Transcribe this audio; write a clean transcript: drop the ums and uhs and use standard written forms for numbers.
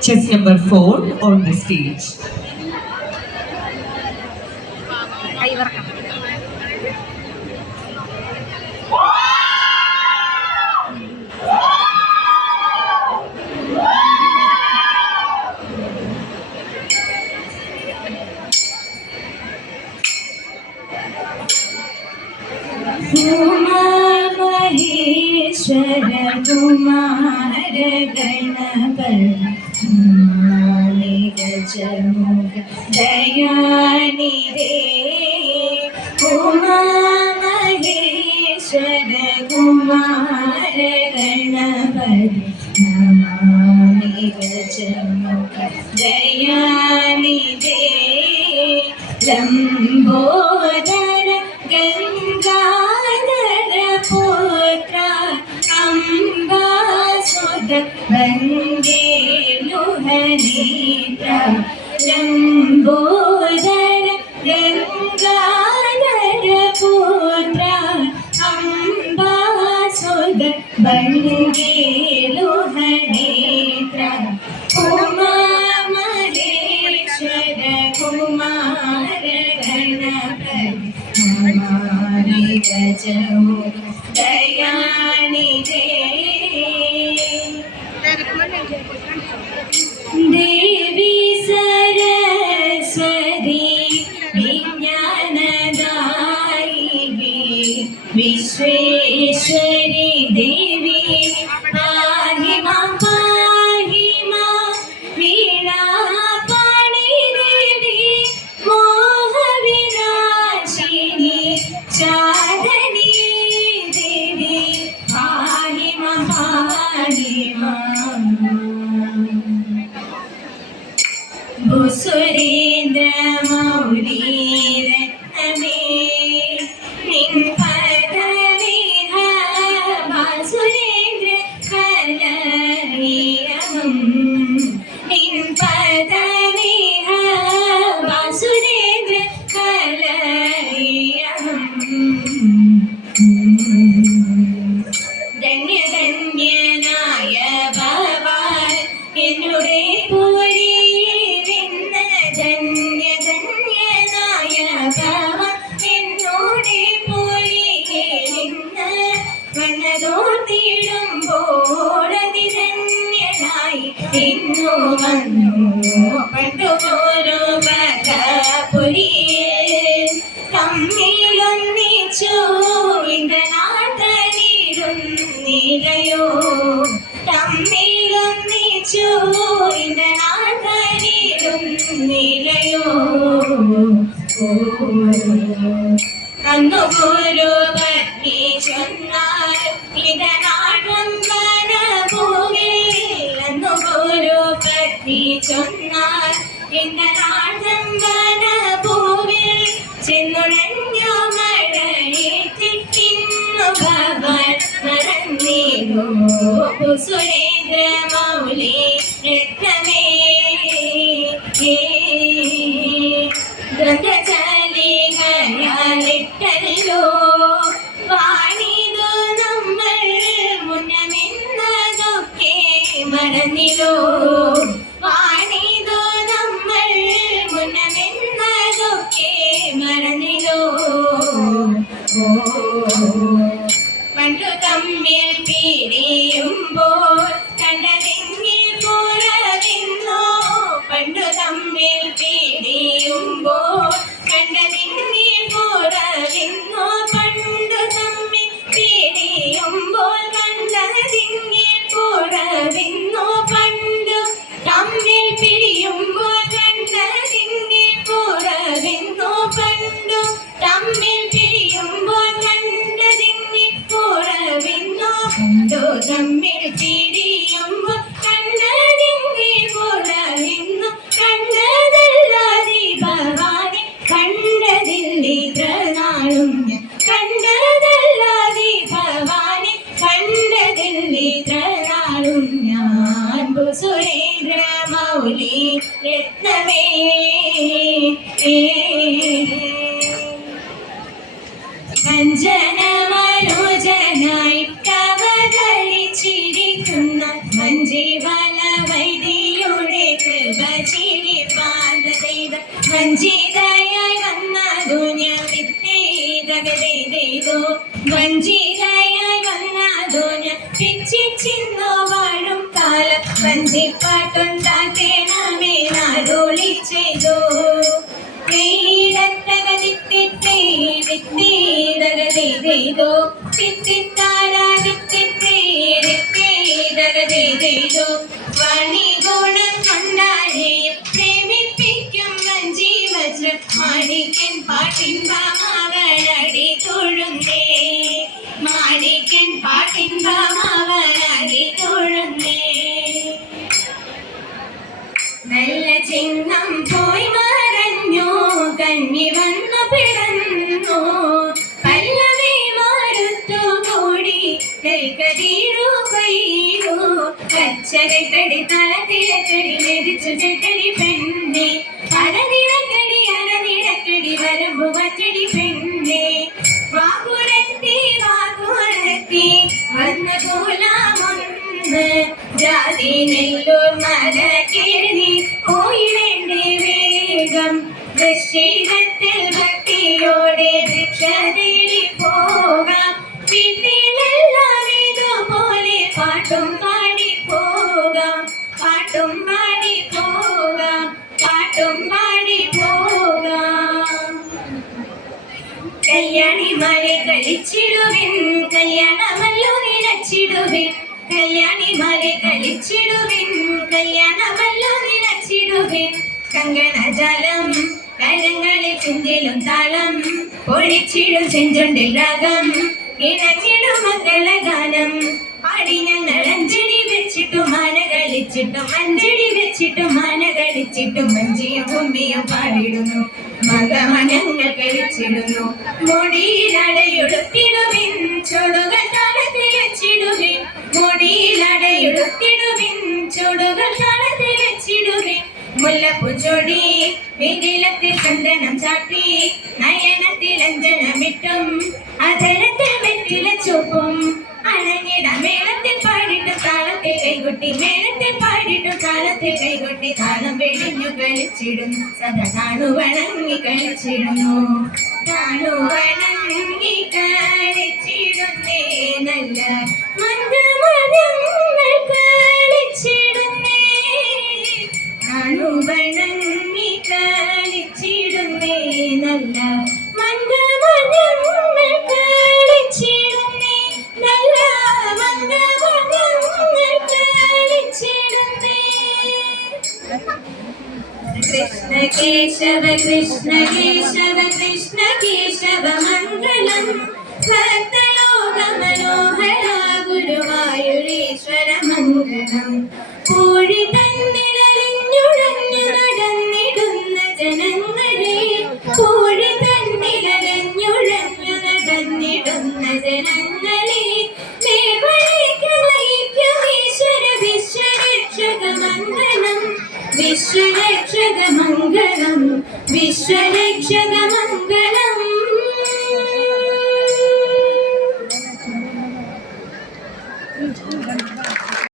chess number 4 on the stage. Maheshwar Kumar Ganpati गजमुख दयानिधे Uma Maheshwar Kumar Ganpati Namami गजमुख दयानिधे Lambodar Gangadhar पुत्र अम्बासुत वन्दे लुहनेत्र लंबोदर गंगाधर पुत्र अम्बासुत वन्दे लुहनेत्र उमा महेश्वर कुमार गणपति नमामि गजमुख दयानिधे देवी सरस्वती विज्ञानदायिनी विश्वेश्वरी देवी पाहि मां वीणापाणि देवी मोहविनाशिनी चाँदनी देवी पाहि मां सुरेंद्र मौली रत्नमे निन पदविह सुरेंद्र कलयम निन पदविह सुरेंद्र कलयम धन्य धन्यनाय भवान എന്നുടെ പൂരി ധന്യ ധന്യനായ ഭവ എന്നോടെ പൂരി വന്നതോർത്തിടുമ്പോൾ അതിധന്യനായി ഇന്നു വന്നു പണ്ടുപോരോ പകപുരിയിൽ തമ്മിലൊന്നിച്ചു ഇന്ദ്രനാഥനിരുന്നിലയോ തമ്മിലൊന്നിച്ചു ഇന്ദ്രനാഥനിരുന്നിലയോ അന്നു ഗുരു പത്നി ചൊന്നാൽ ഇതനാടമ്പന ഭൂമിൽ അന്നു ഗുരു പത്നി ചൊന്നാൽ ഇതനാടമ്പന ഭൂമിൽ ചെന്നുടഞ്ഞു മഴയേറ്റിന്നു ഭവൻ മറന്നിടോ സുരേന്ദ്ര മൗലി രത്നമേ ഗ്രന്ഥചാലികയാലിട്ടല്ലോ വാണിതു നമ്മൾ മുന്നമെന്നതൊക്കെ മറന്നിലോ വാണിതു നമ്മൾ മുന്നമെന്നതൊക്കെ മറന്നിലോ പണ്ടു തമ്മിൽ പിരിയുമ്പോൾ കണ്ടതെങ്കിൽ പുറവിന്നോ പണ്ടു തമ്മിൽ പിരിയുമ്പോൾ കണ്ടതെങ്കിൽ പുറവിന്നോ പണ്ടു തമ്മിൽ പിരിയുമ്പോൾ കണ്ടതെങ്കിൽ പുറവിന്നോ പണ്ടു തമ്മിൽ പിരിയുമ്പോൾ കണ്ടതെങ്കിൽ പുറവിന്നോ പണ്ടു തമ്മിൽ പിരിയുമ്പോൾ കണ്ടതെങ്കിൽ പുറവിന്നോ പണ്ടു തമ്മിൽ പിരിയുമ്പോൾ കണ്ടതെങ്കിൽ പുറവിന്നോ കണ്ടതല്ലാതെ ഭവാനെ കണ്ടതില്ലിത്ര നാളും ഞാൻ കണ്ടതല്ലാതെ ഭവാനെ കണ്ടതില്ലിത്ര നാളും ഞാൻ സുരേന്ദ്ര മൗലി രത്നമേ വഞ്ചനമനുജനായി കവകളിച്ചിരിക്കുന്ന മഞ്ജീവല വൈദ്യയുടെ വഞ്ചിപ്പാട്ടുണ്ടാക്കേണമേ നാടോളി ചെയ്തു പ്രേമിപ്പിക്കും വഞ്ചിവജ്രം മാണിക്കൻ പാട്ടിൻ ഭാമാവനടി തൊഴുന്നേ മാണിക്കൻ പാട്ടിൻ ഭാമാവനടി തൊഴുന്നേ നല്ല ചിഹ്നം പോയി മറഞ്ഞു കന്നി വന്നു പിടന്നു പല്ലവി മാറുത്തു കൂടി കൈകീഴു കൊയ്യു കച്ചരക്കടി തലത്തിലക്കടി മെതിച്ചു ചെട്ടടി പെണ്ണെ അരനിടക്കടി വരമ്പു വച്ചടി പെണ്ണെ വാകുരത്തി വന്ന കൂലാമൊന്ന് ജാതി നെല്ലൂർ മല കേറി പോയിടേണ്ടി വേഗം വൃശ്ചികത്തിൽ ഭക്തിയോടെ ഭിക്ഷ തേടി പോകാം വീട്ടിലെല്ലാം ഇതുപോലെ പാട്ടും പാടി പോകാം പാട്ടും പാടി പോകാം പാട്ടും പാടി പോകാം കല്യാണി മഴ കളിച്ചിടുവിൻ കല്യാണമല്ലോ നിലച്ചിടുവിൻ കല്യാണി മഴ കളിച്ചിടുവിൻ കല്യാണമല്ലോ നിലച്ചിടുവിൻ കങ്കണജാലം കരങ്ങളിൽ ചിന്തിലും താളം പൊഴിച്ചിടും ചെഞ്ചുണ്ടിൽ രാഗം ഇണഞ്ഞിടും മംഗളഗാനം പാടി ഞങ്ങൾ അഞ്ചടി വെച്ചിട്ടും മാന കളിച്ചിട്ടും അഞ്ചടി വെച്ചിട്ടും മാന കളിച്ചിട്ടും മഞ്ചിയും കുമ്മിയും പാടിടുന്നു മകമനങ്ങൾ കളിച്ചിടുന്നു മുടിയിലടയുടുത്തിടുവിൻ ചുടുകൾ താളത്തിൽ വെച്ചിടുവിൻ മുടിയിലടയുടുത്തിടുവിൻ ചുടുകൾ താളത്തിൽ വെച്ചിടുവിൻ മുല്ലപ്പൂച്ചൊടി മിഥിലത്തിൽ ചന്ദനം ചാട്ടി നയനത്തിൽ അഞ്ജനമിട്ടും അധരത്തിൽ വെറ്റില ചുവപ്പും അണഞ്ഞിട മേളത്തിൽ പാടിട്ടു താളത്തിൽ കൈകൊട്ടി മേളത്തിൽ പാടിട്ടു താളത്തിൽ കൈകൊട്ടി താളം വെടിഞ്ഞു കളിച്ചിടുന്നു സദാ താണുവണങ്ങി കളിച്ചിടുന്നു താണുവണങ്ങി കളിച്ചിടുന്നേ നല്ല മന്ദമനങ്ങൾ കളിച്ചിടുന്നേ താണുവണങ്ങി കളിച്ചിടുന്നേ നല്ല മന്ദമനങ്ങൾ കളിച്ചിടുന്നേ നല്ല മന്ദമനങ്ങൾ കളിച്ചിടുന്നേ കൃഷ്ണ കേശവ കൃഷ്ണ കേശവ കൃഷ്ണ കേശവ മംഗളം ഭക്തലോക മനോഹര ഗുരുവായൂരീശ്വര മംഗളം പൂഴി തന്നിലലിഞ്ഞുഴഞ്ഞു നടന്നിടുന്ന ജനങ്ങളെ പൂഴി തന്നിലലിഞ്ഞുഴഞ്ഞു നടന്നിടുന്ന ജനങ്ങളെ ദേവലേക്ക് നയിക്കും ഈശ്വര വിശ്വരക്ഷക മംഗളം വിശ്വരക്ഷക മംഗളം വിശ്വരക്ഷക മംഗളം